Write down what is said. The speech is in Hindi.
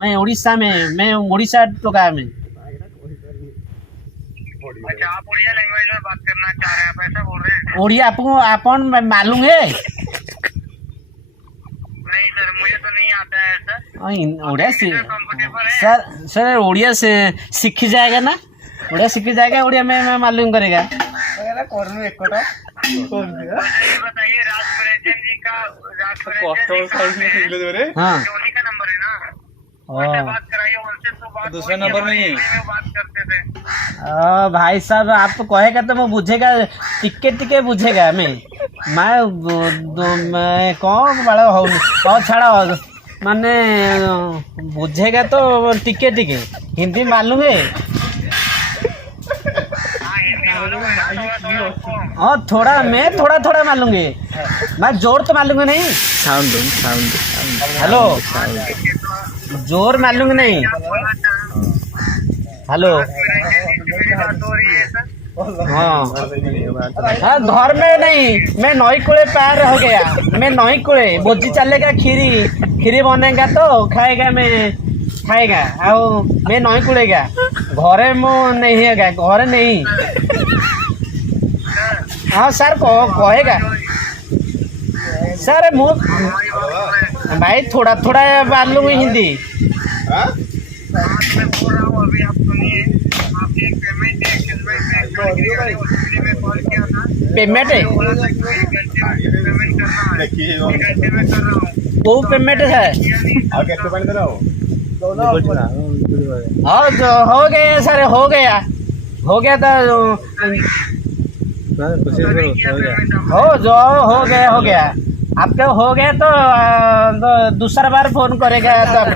मैं उड़ीसा में, मैं उड़ीसा टोका में। अच्छा, आप उड़िया लैंग्वेज में बात करना चाह रहे हैं, आप ऐसा बोल रहे हैं? उड़िया आपको अपन मालूम है? नहीं सर, मुझे तो नहीं आता है सर। उड़िया से कंफर्टेबल है? सर उड़िया से सीख जाएगा ना, उड़िया सीख जाएगा, उड़िया में मालूम करेगा। ये बताइए, राजपुरेशन जी का हाँ जोनी का नंबर है ना? उनसे बात कराइए, उनसे तो बात दूसरा नंबर नहीं है। बात करते थे। भाई साहब आप तो कहेगा तो मैं बुझेगा, टिके टिके बुझेगा। मैं कौन बड़ा हो बहुत छाड़ा माने बुझेगा तो टिके टिके। हिंदी मालूम है? हाँ, हिंदी मालूम है ना, थोड़ा आपको? हाँ थोड़ा, मैं थोड़ा थोड़ा मालूम है, मैं जोर तो मालूम नहीं। साउंड हेलो, जोर मालूम नहीं। हेलो मेरी बात हो रही है सर? हाँ हाँ, घर में नहीं, मैं नई कुड़े पार हो गया। मैं नई कुड़े भोजी चलेगा, खीरी बनेगा तो खाएगा, मैं खाएगा। आओ मैं नई कुड़ेगा, घरे मो नहीं है, घरे नहीं। हाँ सर कहेगा सर मु भाई थोड़ा थोड़ा मालूम है हिंदी। मैं बोल रहा हूँ, अभी आप सुनिए। आपकी एक पेमेंट है एक्सिस बैंक में गिरी वाली, उसके लिए मैं कॉल किया था। पेमेंट है? बोला था कि 1 घंटे में पेमेंट करना है। 1 घंटे में कर रहा हूँ। वो पेमेंट है? हाँ जो हो गया सर, हो गया तो हो गया। आपका हो गया तो दूसरा बार फोन करेगा तो